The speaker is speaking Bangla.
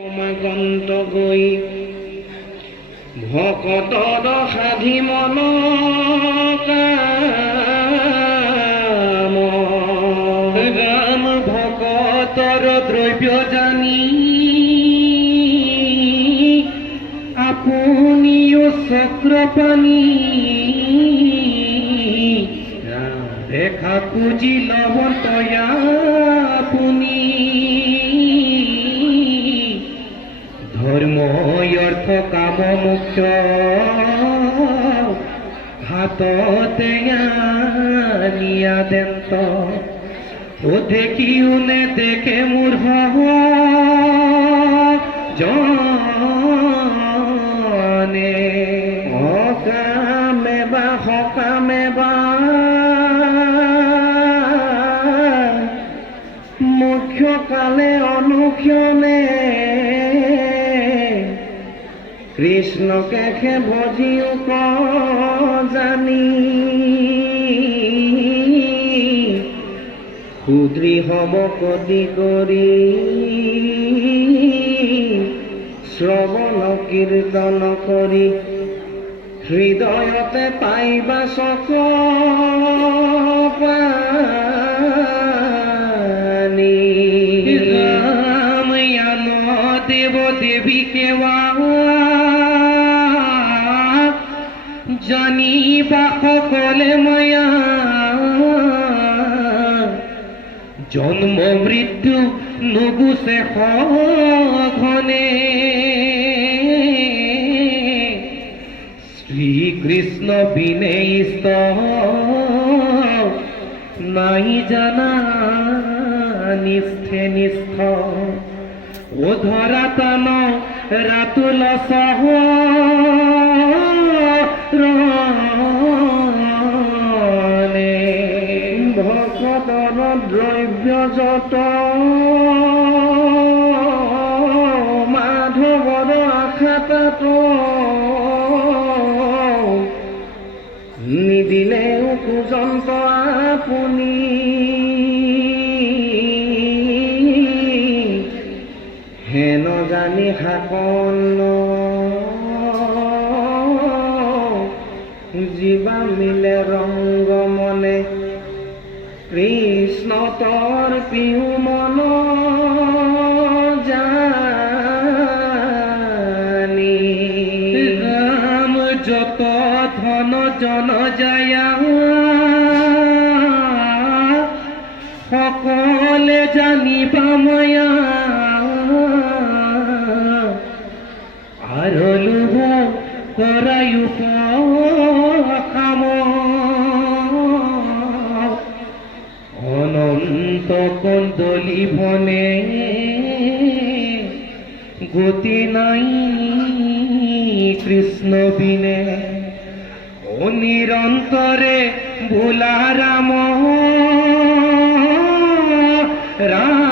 সমাগন্ত গৈ ভকতৰ সাধি মন কাম ৰাম ভকতৰ দ্ৰব্য জানি আপুনিও চক্ৰপাণী দেখা খুঁজি লব তয়া আপুনি ধর্ম অর্থ কাম মুখ্য হাততে আনিয়া দেন্ত ও দেখিও নে দেখে মূর্খ জনে সকামে বা মুখ্য কালে অনুক্ষণে কৃষ্ণকে খে ভজিও জানি ক্ষুদ্ৰী হব কদি কৰি শ্ৰৱণ কীৰ্তন কৰি হৃদয়তে পাইবা চকপানি ৰাম দেৱ দেৱী সেৱা জানিবা সকলে মায়া জন্ম মৃত্যু নুগুছে সঘনে শ্রীকৃষ্ণ বিনে ইষ্ট নাই জানা নিষ্ঠে নিষ্ঠ ও ধরাতন রাতুল সহ ভকতৰ দ্ৰব্য যত মাধৱৰ আশাত নিদিলেও পূজন্ত আপুনি হেন জানি শাকন জীৱা মিলে ৰংগ মনে কৃষ্ণ তৰ পিহু মন জানি ৰাম যত ধন জন যায় সকলে জানিবা ময়া আৰু লোভ কৰায়ো কাম অনন্ত কন্দলি বনে গতি নাই কৃষ্ণ বিনে ও নিরন্তরে ভোলা রাম রাম